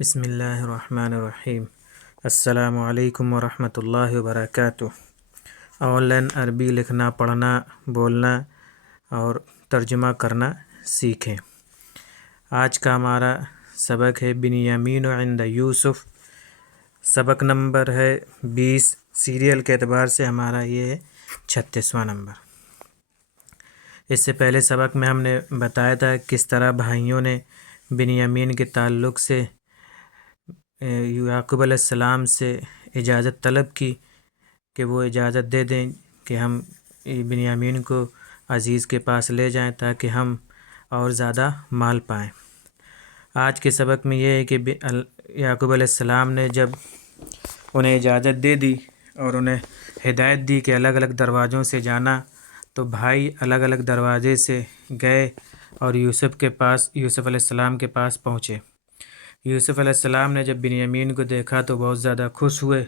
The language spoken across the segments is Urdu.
بسم اللہ الرحمن الرحیم۔ السلام علیکم ورحمۃ اللہ وبرکاتہ۔ آن لائن عربی لکھنا، پڑھنا، بولنا اور ترجمہ کرنا سیکھیں۔ آج کا ہمارا سبق ہے بنیامین عند یوسف۔ سبق نمبر ہے 20، سیریل کے اعتبار سے ہمارا یہ ہے 36واں نمبر۔ اس سے پہلے سبق میں ہم نے بتایا تھا کس طرح بھائیوں نے بنیامین کے تعلق سے یعقوب علیہ السلام سے اجازت طلب کی کہ وہ اجازت دے دیں کہ ہم بنیامین کو عزیز کے پاس لے جائیں تاکہ ہم اور زیادہ مال پائیں۔ آج کے سبق میں یہ ہے کہ یعقوب علیہ السلام نے جب انہیں اجازت دے دی اور انہیں ہدایت دی کہ الگ الگ دروازوں سے جانا، تو بھائی الگ الگ دروازے سے گئے اور یوسف علیہ السلام کے پاس پہنچے۔ یوسف علیہ السلام نے جب بنیامین کو دیکھا تو بہت زیادہ خوش ہوئے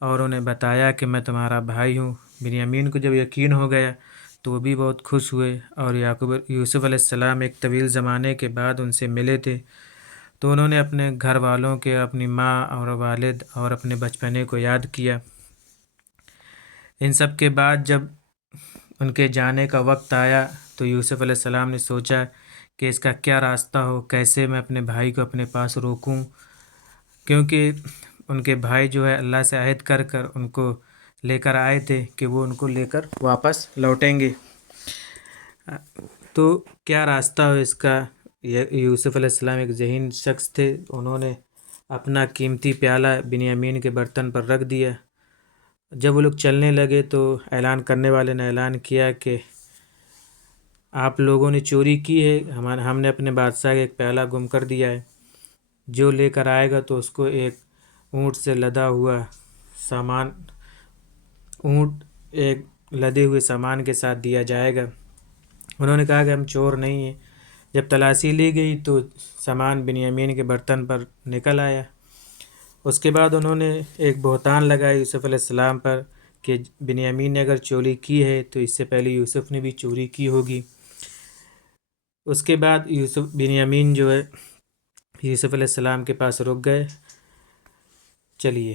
اور انہیں بتایا کہ میں تمہارا بھائی ہوں۔ بنیامین کو جب یقین ہو گیا تو وہ بھی بہت خوش ہوئے، اور یوسف علیہ السلام ایک طویل زمانے کے بعد ان سے ملے تھے، تو انہوں نے اپنے گھر والوں کے، اپنی ماں اور والد اور اپنے بچپنے کو یاد کیا۔ ان سب کے بعد جب ان کے جانے کا وقت آیا تو یوسف علیہ السلام نے سوچا کہ اس کا کیا راستہ ہو، کیسے میں اپنے بھائی کو اپنے پاس روکوں، کیونکہ ان کے بھائی جو ہے اللہ سے عہد کر کر ان کو لے کر آئے تھے کہ وہ ان کو لے کر واپس لوٹیں گے۔ تو کیا راستہ ہو اس کا؟ یوسف علیہ السلام ایک ذہین شخص تھے، انہوں نے اپنا قیمتی پیالہ بنیامین کے برتن پر رکھ دیا۔ جب وہ لوگ چلنے لگے تو اعلان کرنے والے نے اعلان کیا کہ آپ لوگوں نے چوری کی ہے، ہم نے اپنے بادشاہ کا ایک پیالہ گم کر دیا ہے، جو لے کر آئے گا تو اس کو ایک اونٹ سے لدا ہوا سامان، اونٹ ایک لدے ہوئے سامان کے ساتھ دیا جائے گا۔ انہوں نے کہا کہ ہم چور نہیں ہیں۔ جب تلاشی لی گئی تو سامان بنیامین کے برتن پر نکل آیا۔ اس کے بعد انہوں نے ایک بہتان لگایا یوسف علیہ السلام پر کہ بنیامین نے اگر چوری کی ہے تو اس سے پہلے یوسف نے بھی چوری کی ہوگی۔ اس کے بعد بنیامین جو ہے یوسف علیہ السلام کے پاس رک گئے۔ چلیے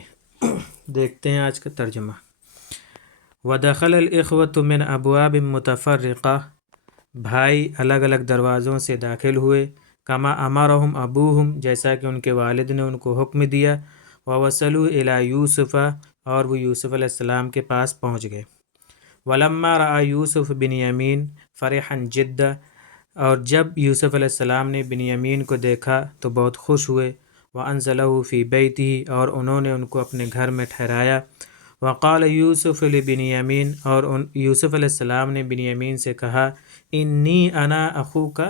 دیکھتے ہیں آج کا ترجمہ۔ وَدَخَلَ الْإِخْوَةُ مِنْ أَبْوَابٍ مُتَفَرِّقَةٍ، بھائی الگ الگ دروازوں سے داخل ہوئے، کما امرہم ابوہم، جیسا کہ ان کے والد نے ان کو حکم دیا، وَوَصَلُوا إِلَى يُوسُفَ، اور وہ یوسف علیہ السلام کے پاس پہنچ گئے۔ وَلَمَّا رَأَى يُوسُفُ بِنْيَامِينَ فَرِحًا جِدًّا، اور جب یوسف علیہ السلام نے بنیامین کو دیکھا تو بہت خوش ہوئے۔ وَأَنزَلَهُ فِي بَيْتِهِ، اور انہوں نے ان کو اپنے گھر میں ٹھہرایا۔ وَقَالَ يُوسُفُ لِبِنْيَامِينَ، اور یوسف علیہ السلام نے بنیامین سے کہا، اِنِّي أَنَا أَخُوكَ،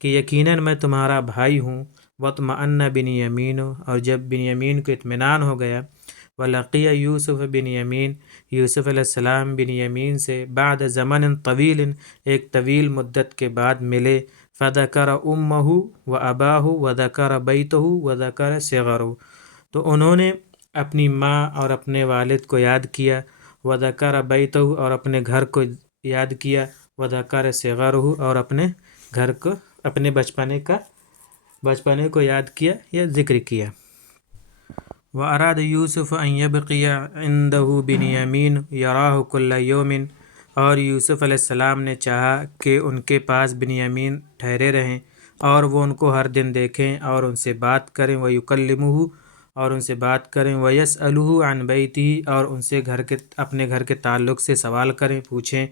کہ یقیناً میں تمہارا بھائی ہوں۔ وَاطْمَأَنَّ بِنْيَامِينُ، اور جب بنیامین کو اطمینان ہو گیا، وَلَقِيَ يُوسُفُ بِنْيَامِينَ، یوسف علیہ السلام بنیامین سے بعد زمن طویل، ایک طویل مدت کے بعد ملے۔ فَذَكَرَ أُمَّهُ وَأَبَاهُ وَذَكَرَ بَيْتَهُ وَذَكَرَ صِغَرَهُ، تو انہوں نے اپنی ماں اور اپنے والد کو یاد کیا، وَذَكَرَ بَيْتَهُ، اور اپنے گھر کو یاد کیا، وَذَكَرَ صِغَرَهُ، اور اپنے گھر کو، اپنے بچپنے کو یاد کیا یا ذکر کیا۔ وَأَرَادَ يُوسُفُ أَنْ يَبْقِيَ عِنْدَهُ بِنْيَامِينُ يَرَاهُ كُلَّ يَوْمٍ، اور یوسف علیہ السلام نے چاہا کہ ان کے پاس بنیامین ٹھہرے رہیں اور وہ ان کو ہر دن دیکھیں اور ان سے بات کریں، وَيُكَلِّمُهُ، اور ان سے بات کریں، وَيَسْأَلُهُ عَنْ بَيْتِهِ، اور ان سے اپنے گھر کے تعلق سے سوال کریں، پوچھیں۔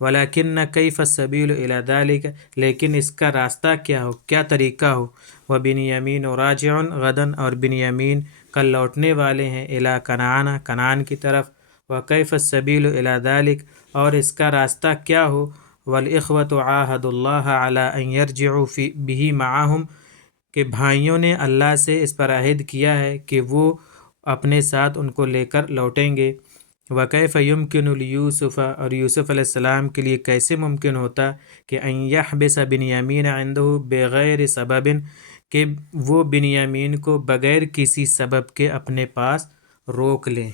وَلَكِنَّ كَيْفَ السَّبِيلُ إِلَى ذَلِكَ، لیکن اس کا راستہ کیا ہو، کیا طریقہ ہو۔ وَبِنْيَامِينُ رَاجِعٌ غَدًا، اور بنیامین کل لوٹنے والے ہیں، إِلَى كَنْعَانَ، کنعان کی طرف۔ وَكَيْفَ السَّبِيلُ إِلَى ذَلِكَ، اور اس کا راستہ کیا ہو۔ وَالْإِخْوَةُ عَاهَدُوا اللَّهَ عَلَىٰ أَنْ يَرْجِعُوا بِهِ مَعَهُمْ، کہ بھائیوں نے اللہ سے اس پر عہد کیا ہے کہ وہ اپنے ساتھ ان کو لے کر لوٹیں گے۔ وَكَيْفَ يُمْكِنُ لِيُوسُفَ، اور یوسف علیہ السلام کے لیے کیسے ممکن ہوتا کہ أَنْ يَحْبِسَ بِنْيَامِينَ عِنْدَهُ بِغَيْرِ سَبَبٍ، کہ وہ بنیامین کو بغیر کسی سبب کے اپنے پاس روک لیں۔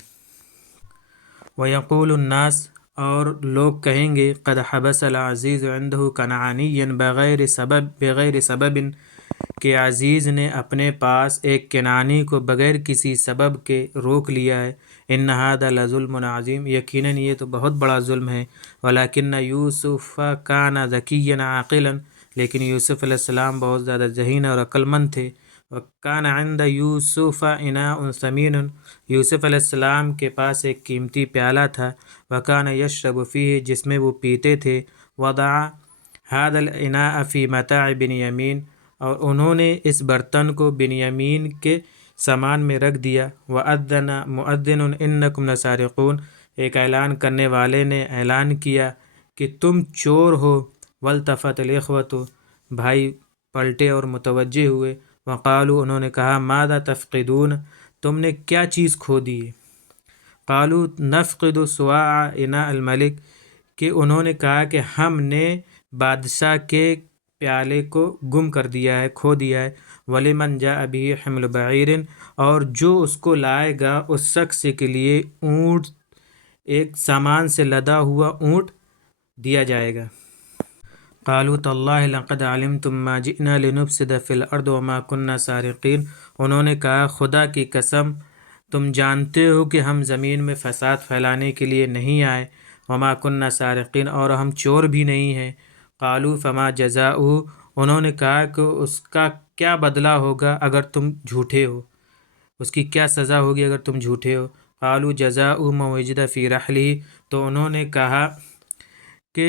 وَيَقُولُ النَّاسُ، اور لوگ کہیں گے، قَدْ حَبَسَ الْعَزِيزُ عِنْدَهُ كَنْعَانِيًّا بِغَيْرِ سَبَبٍ، کہ عزیز نے اپنے پاس ایک کنانی کو بغیر کسی سبب کے روک لیا ہے، ان ھذا لظلم عظیم، یقیناً یہ تو بہت بڑا ظلم ہے، ولکن یوسف کان ذکیا عاقلا، لیکن یوسف علیہ السلام بہت زیادہ ذہین اور عقل مند تھے، وکان عند یوسف اناء ثمین، یوسف علیہ السلام کے پاس ایک قیمتی پیالہ تھا، وکان یشرب فیہ، جس میں وہ پیتے تھے، وضع ھذا الاناء فی متاع بنیامین، اور انہوں نے اس برتن کو بنیامین کے سامان میں رکھ دیا، وَأَذَّنَ مُؤَذِّنٌ إِنَّكُمْ لَسَارِقُونَ، ایک اعلان کرنے والے نے اعلان کیا کہ تم چور ہو، وَالْتَفَتَ الْإِخْوَةُ، بھائی پلٹے اور متوجہ ہوئے، وقالوا، انہوں نے کہا، ماذا تفقدون، تم نے کیا چیز کھو دی ہے؟ قالوا نفقد صواع اناء الملک، کہ انہوں نے کہا کہ ہم نے بادشاہ کے پیالے کو گم کر دیا ہے، کھو دیا ہے، وَلِمَنْ جَاءَ بِهِ حِمْلُ بَعِيرٍ، اور جو اس کو لائے گا اس شخص کے لیے اونٹ، ایک سامان سے لدا ہوا اونٹ دیا جائے گا۔ قالوا تاللہ لقد علمتم ما جئنا لنفسد فی الارض وما كنا سارقین، انہوں نے کہا خدا کی قسم تم جانتے ہو کہ ہم زمین میں فساد پھیلانے کے لیے نہیں آئے، وما كنا سارقین، اور ہم چور بھی نہیں ہیں۔ قالوا فما جزاؤہ، انہوں نے کہا کہ اس کا کیا بدلہ ہوگا اگر تم جھوٹے ہو، اس کی کیا سزا ہوگی اگر تم جھوٹے ہو؟ قالوا جزاؤہ ما وجد فی رحلہ، تو انہوں نے کہا کہ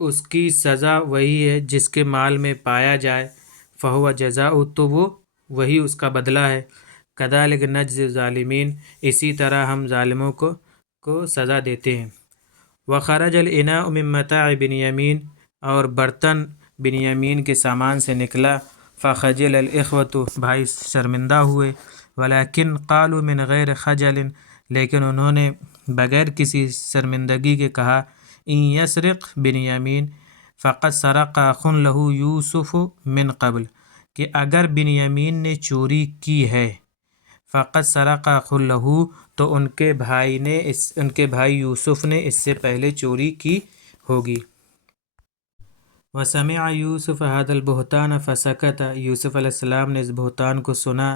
اس کی سزا وہی ہے جس کے مال میں پایا جائے، فہو جزاؤہ، تو وہ وہی اس کا بدلہ ہے، کذالک نجزی الظالمین، اسی طرح ہم ظالموں کو سزا دیتے ہیں۔ وخرج الاناء من متاع بنیامین، اور برتن بنیامین کے سامان سے نکلا، فخجل الاخوۃ، بھائی شرمندہ ہوئے، ولکن قالوا من غیر خجل، لیکن انہوں نے بغیر کسی شرمندگی کے کہا، ان یسرق بنیامین فقد سرق اخ لہ یوسف من قبل، کہ اگر بنیامین نے چوری کی ہے، فقد سرق اخ لہ، تو ان کے بھائی یوسف نے اس سے پہلے چوری کی ہوگی۔ وسمع یوسف هذا البہتان فسکت، یوسف علیہ السلام نے اس بہتان کو سنا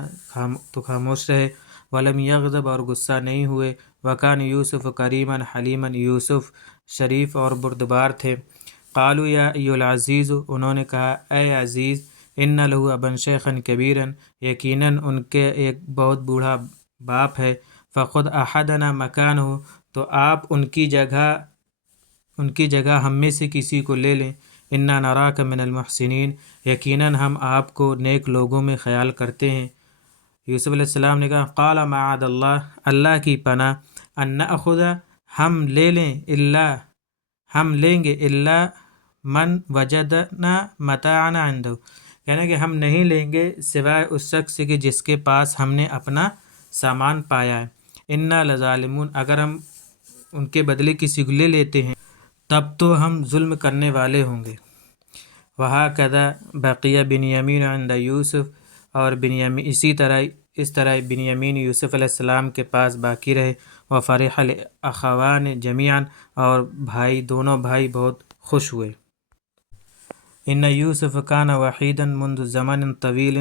تو خاموش رہے، ولم یغضب، اور غصہ نہیں ہوئے، وکان یوسف کریما حلیما، یوسف شریف اور بردبار تھے۔ قالوا یا ایھا العزیز، انہوں نے کہا اے عزیز، ان لہ ابا شیخا کبیرا، یقیناً ان کے ایک بہت بوڑھا باپ ہے، فخذ احدنا مکانہ، تو آپ ان کی جگہ ہم میں سے کسی کو لے لیں، انا نراک من المحسنین، یقیناً ہم آپ کو نیک لوگوں میں خیال کرتے ہیں۔ یوسف علیہ السلام نے کہا قال معاذ اللہ، اللہ کی پناہ، ان نأخذ، ہم لیں گے الا من وجدنا متاعنا عنده، یعنی کہ ہم نہیں لیں گے سوائے اس شخص کے جس کے پاس ہم نے اپنا سامان پایا ہے، انا لظالمون، اگر ہم ان کے بدلے کسی کو لے لیتے ہیں تب تو ہم ظلم کرنے والے ہوں گے۔ وَهَكَذَا بَقِيَ بِنْيَامِینُ عِنْدَ یوسف، اور اس طرح بنیامین یوسف علیہ السلام کے پاس باقی رہے، وَفَرِحَ الْأَخَوَانِ جَمِيعًا، اور دونوں بھائی بہت خوش ہوئے۔ ان یوسف کان وحیدا منذ زمن طویل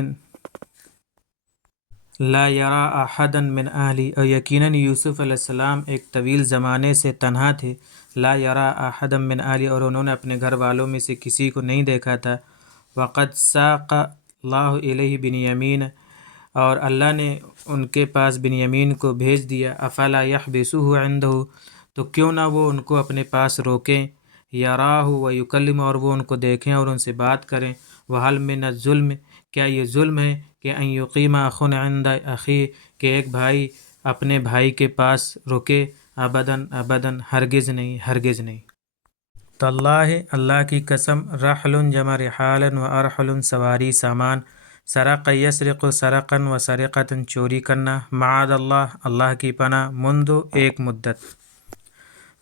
لا یری احدا من اہلہ، اور یقیناً یوسف علیہ السلام ایک طویل زمانے سے تنہا تھے، لا یری احدا من اہلہ، اور انہوں نے اپنے گھر والوں میں سے کسی کو نہیں دیکھا تھا، وقد ساق اللہ الیہ بنیامین، اور اللہ نے ان کے پاس بنیامین کو بھیج دیا، افلا یحبسہ عندہ، تو کیوں نہ وہ ان کو اپنے پاس روکیں، یراہ ویکلمہ، اور وہ ان کو دیکھیں اور ان سے بات کریں، وحل من الظلم، کیا یہ ظلم ہے کہ ان یقیم اخ عند اخیہ، کہ ایک بھائی اپنے بھائی کے پاس رکے، ابداً ابداً، ہرگز نہیں ہرگز نہیں۔ تاللہ، اللہ کی قسم، رحل جمع رحالا و ارحل سواری سامان، سرق یسرق سرقا و سرقۃ چوری کرنا، معاذ اللہ، اللہ کی پناہ، منذ ایک مدت،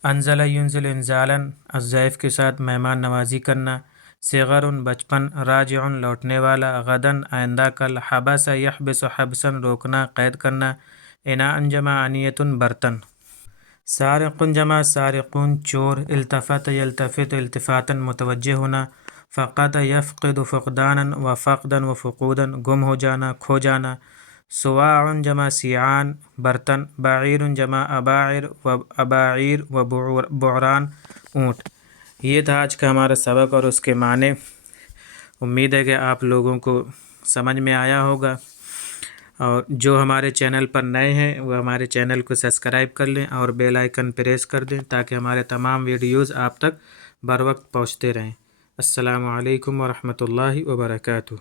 انزل ینزل انزالا، الضیف کے ساتھ مہمان نوازی کرنا، صغر بچپن، راجع لوٹنے والا، غداً آئندہ کل، حبس یحبس حبسا روکنا قید کرنا، اناء جمع انیۃ برتن، سارق جمع سارقون چور، التفت یلتفت التفاتا متوجہ ہونا، فقد یفقد فقدانا و فقدا و فقودا، گم ہو جانا، کھو جانا. سواع جمع سیعان برتن، بعیر جمع اباعر و اباعیر و بعران اونٹ. یہ تھا آج کا ہمارا سبق اور اس کے معنی. امید ہے کہ آپ لوگوں کو سمجھ میں آیا ہوگا، اور جو ہمارے چینل پر نئے ہیں وہ ہمارے چینل کو سبسکرائب کر لیں اور بیل آئیکن پریس کر دیں تاکہ ہمارے تمام ویڈیوز آپ تک بر وقت پہنچتے رہیں. السلام علیکم ورحمۃ اللہ وبرکاتہ.